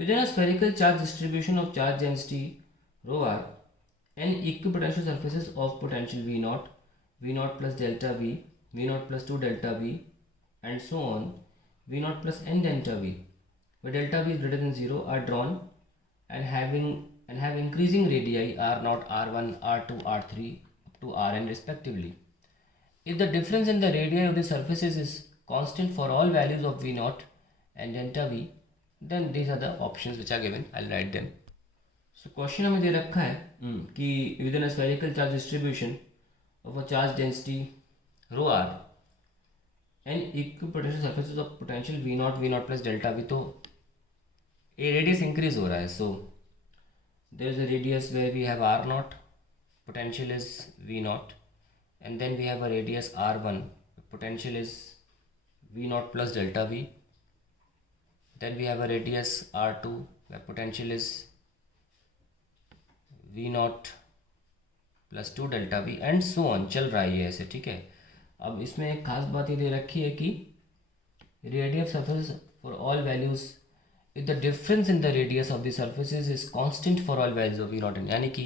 Within a spherical charge distribution of charge density rho r, n equipotential surfaces of potential V naught plus delta V naught plus 2 delta V, and so on, V naught plus n delta V, where delta V is greater than 0, are drawn and have increasing radii r0, r1, r2, r3 up to rn respectively. If the difference in the radii of the surfaces is constant for all values of V0 and delta V, then these are the options which are given. I'll write them. So question हमें दे रखा है कि within a spherical charge distribution of a charge density rho r and equipotential surfaces of potential V0 plus delta V, तो a radius increase हो रहा है. So there is a radius where we have r0, potential is V0, and then we have a radius r1, potential is V0 plus delta V. Then we have a radius r2 where potential is V0 plus 2 delta we and so on. चल रहा है ये ऐसे, ठीक है. अब इसमें एक खास बात ये दे रखी है कि radius of surface for all values if the difference in the radius of the surfaces is constant for all values of V naught, यानी कि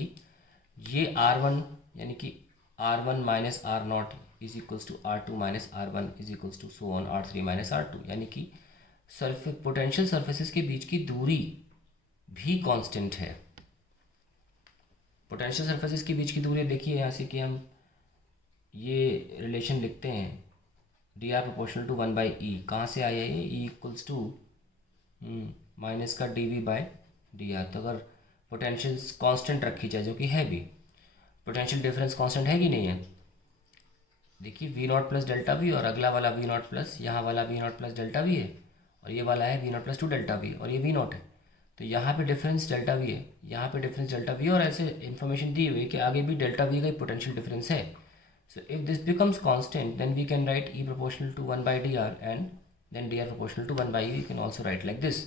ये r1 यानी कि r1 minus R naught is equals to r2 minus r1 is equals to so on r3 minus r2, यानी कि potential surfaces के बीच की दूरी भी कांस्टेंट है. पोटेंशियल सर्फेसेस के बीच की दूरी देखिए यहाँ से कि हम ये रिलेशन लिखते हैं d are proportional to 1 by E. कहाँ से आया ये ई इक्वल्स टू माइनस का d V by D r. तो अगर पोटेंशियल कांस्टेंट रखी जाए, जो कि है भी, पोटेंशियल डिफरेंस कांस्टेंट है कि नहीं है. देखिए V naught plus delta V और अगला वाला वी नॉट प्लस, यहाँ वाला V naught plus delta V है, और ये वाला है V naught plus 2 delta V, और ये वी नॉट है. तो यहाँ पे डिफरेंस डेल्टा वी है, यहाँ पे डिफरेंस डेल्टा वी, और ऐसे इन्फॉर्मेशन दी हुई है कि आगे भी डेल्टा वी का ही पोटेंशियल डिफरेंस है. So if this becomes constant then we can write E proportional to 1 by D R and then D are proportional to 1 by E. You can also write like this.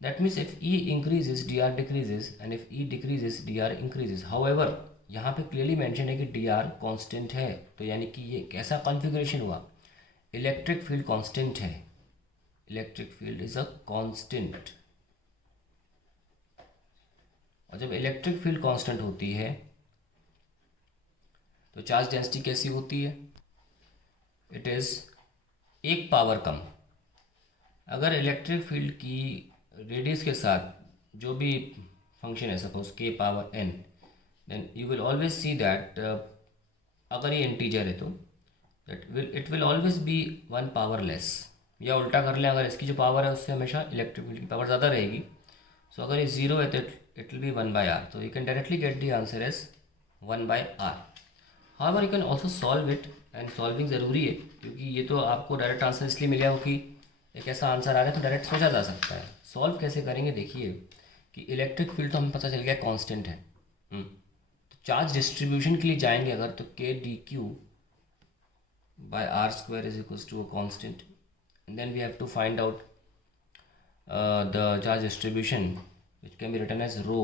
That means if E increases D R decreases and if E decreases D R increases. However यहाँ पे clearly mention है कि D R constant है, तो यानी कि ये कैसा कॉन्फ़िगरेशन हुआ, इलेक्ट्रिक फील्ड कॉन्स्टेंट है. Electric field is a constant, और जब इलेक्ट्रिक फील्ड कांस्टेंट होती है तो चार्ज डेंसिटी कैसी होती है, इट इज़ एक पावर कम. अगर इलेक्ट्रिक फील्ड की रेडियस के साथ जो भी फंक्शन है, suppose K power n, then you will always see that अगर ये इंटीजर है तो it will always be 1 power less. या उल्टा कर लें, अगर इसकी जो पावर है उससे हमेशा इलेक्ट्रिक फील्ड की पावर ज़्यादा रहेगी. सो अगर ये 0 है तो it will be 1 by r. So you can directly get the answer as 1 by r. However, you can also solve it, and solving ज़रूरी है क्योंकि ये तो आपको डायरेक्ट आंसर इसलिए मिल गया हो कि एक ऐसा आंसर आ रहा है तो डायरेक्ट सोचा जा सकता है. सॉल्व कैसे करेंगे, देखिए कि इलेक्ट्रिक फील्ड तो हमें पता चल गया कांस्टेंट है. तो चार्ज डिस्ट्रीब्यूशन के लिए जाएंगे अगर, तो k d q by r square is equals to a constant, and then we have to find out the charge distribution which can be written as rho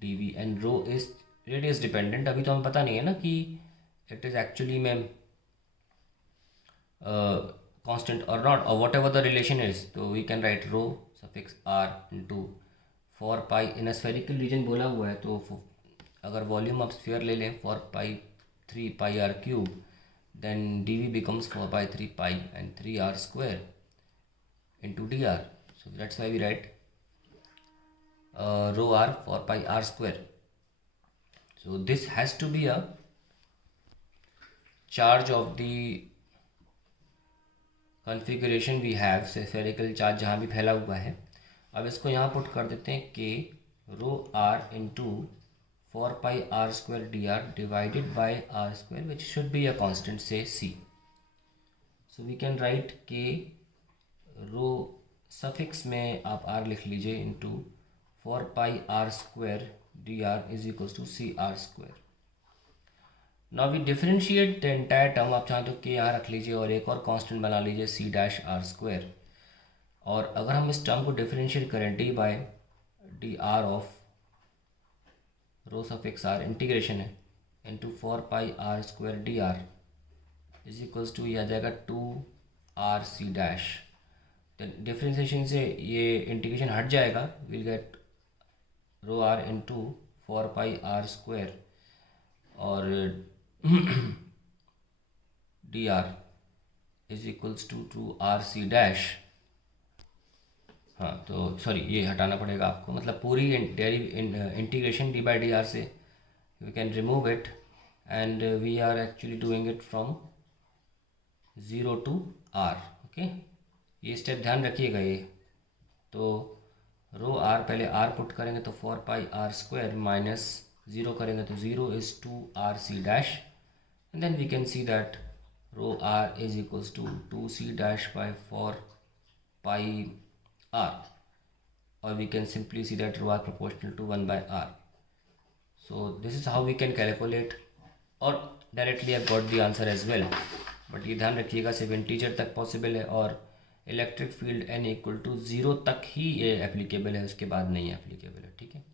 dv, and rho is radius dependent. अभी तो हमें पता नहीं है ना कि it is actually में constant or not, or whatever the relation is. तो we can write rho suffix r into 4 pi in a spherical region बोला हुआ है. तो अगर वॉल्यूम ऑफ स्फीयर ले लें 4 pi 3 pi r cube, then dv becomes 4 by 3 pi and 3 r square into dr. So that's why we write rho r 4 pi r square. So this has to be a charge of the configuration we have, spherical charge जहाँ भी फैला हुआ है. अब इसको यहाँ put कर देते हैं कि rho r into 4 pi r square dr divided by r square, which should be a constant, say c. So we can write कि rho suffix में आप r लिख लीजिए into 4 pi r square dr is equals to c r square. Now we differentiate the entire term. आप चाहें तो k यहाँ रख लीजिए और एक और कांस्टेंट बना लीजिए c dash r square. और अगर हम इस टर्म को डिफरेंशिएट करें d by d r of rho suffix r, integration है, into 4 pi r square dr is equals to, ये आ जाएगा 2 r c डैश. डिफ्रेंशिएशन से ये इंटीग्रेशन हट जाएगा, will get rho r into 4πr² और d r is equals to r c dash. हाँ तो सॉरी, ये हटाना पड़ेगा आपको, मतलब पूरी integration d by D r से we can remove it and we are actually doing it from 0 to r। Okay, ये स्टेप ध्यान रखिएगा। ये तो रो आर, पहले आर पुट करेंगे तो 4πr² माइनस 0 करेंगे तो 0 is 2rc dash, and then we can see that rho r is equals to 2c dash by 4πr, or we can simply see that rho r proportional to 1 by r. So this is how we can calculate, और directly I got the answer as well, but ये ध्यान रखिएगा सिर्फ integer तक possible है और electric field n equal to 0 तक ही ये एप्लीकेबल है, उसके बाद नहीं एप्लीकेबल है। ठीक है।